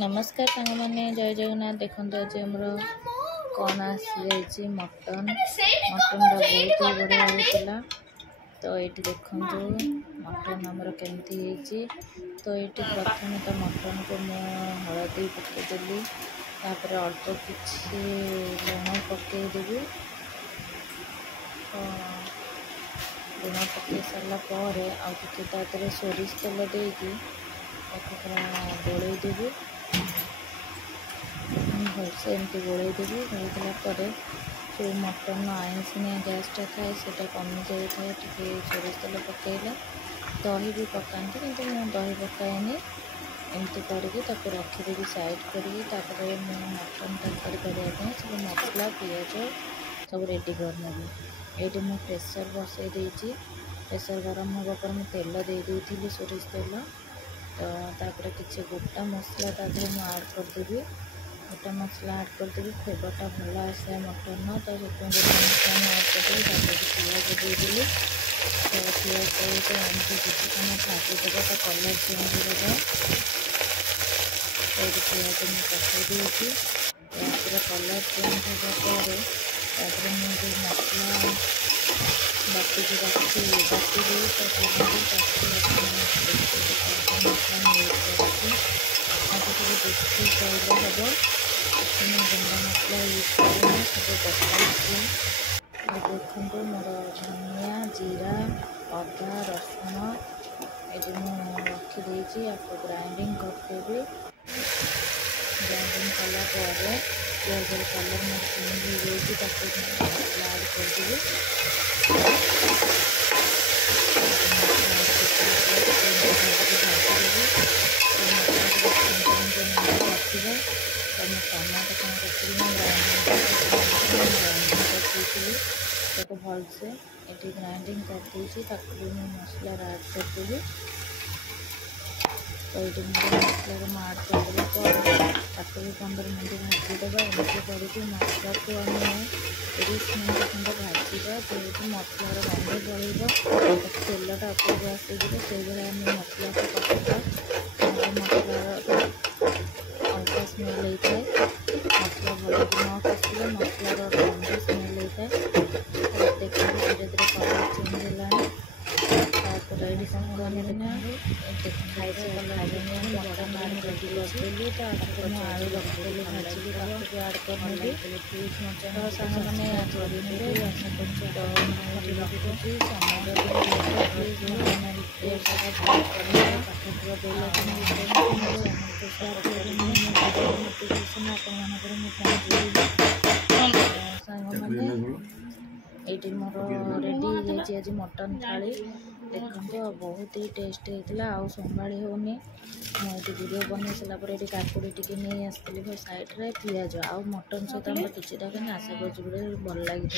नमस्कार सांग मैंने जय जगन्नाथ देखते आज आमर कौन आसी मटन मटन बहुत ही बढ़िया होता तो ये देखु मटन आमर केमती तो ये प्रथम तो मटन को मु हलदी पकईदेली अल्प किसी लुण पकईदेवी लुण पकई सारापर आगे सोरिष तेल देकी गोलैदेवी भलसे एमती गोलैदेवी गोलैदेला जो मटन आइंसिनिया गैसटा थाए से कमी जाए टे सोरिष तेल पकईले दही भी पकाती किंतु मैं दही पकाएनि एमती करके रखीदेवी साइड करके मटन तरकारी करने सब मसला पिज सब रेडी करनेबी ये मुझे प्रेसर बसई देती प्रेसर गरम होगा पर मुझे तेल दे देती सोरिष तेल तो तापर किसी गोटा मसला तादेह मुझे आड करदेवी गोटा मसला आड करदेवी फ्लेवरटा भल आसे मटन तो गोटा मसला आड करदेवी पियाज देदेली तो पियाज सहित एमती किसी समय भाजीदेव तो कलर चेंज हो तो पियाज मुझे पकई देती कलर चेंज होगापर मुझे मसला बाटी देखी चाहले हम गुंडा मसला यूज करें सब बटा मसला देखो मोर धनिया जीरा अदा रसुण ये रखीदे आपको ग्राइंडिंग करदेवी ग्राइंडिंग कलापर पियाज कलर मोर चेंज हो मसला आड करदेवी टमाटो कौन कर भलसे ये ग्राइंडिंग कर मसला आड करदेवी तो ये मसला आड करदेला भी 15 मिनट भाजीदेवा एमती करके मसला को आम 30 मिनट खंड भाजा जेहेतु मसलार गंध जल्द तेलटा उपरको आसीजे से मसला को पकड़ा मसलार अल्प स्मेल होता है मसला भल न कषिले मसलार गंध स्मेल होता है देखिए धीरे धीरे कलर चेंज है मटन आनी रेडी करदेली तो आलू रखदेली भाजी भी आड करनेबी तो सांग मैंने आशा रखुची ये मोर रेडी आज मटन थाली देखो बहुत ही टेस्ट होता आउ संभाली होनी मुझे वीडियो बन सारापर ये काकुड़ी टी नहीं आसती साइड रे पियाज आउ मटन सहित किसी देखें आशा कर भल लगी।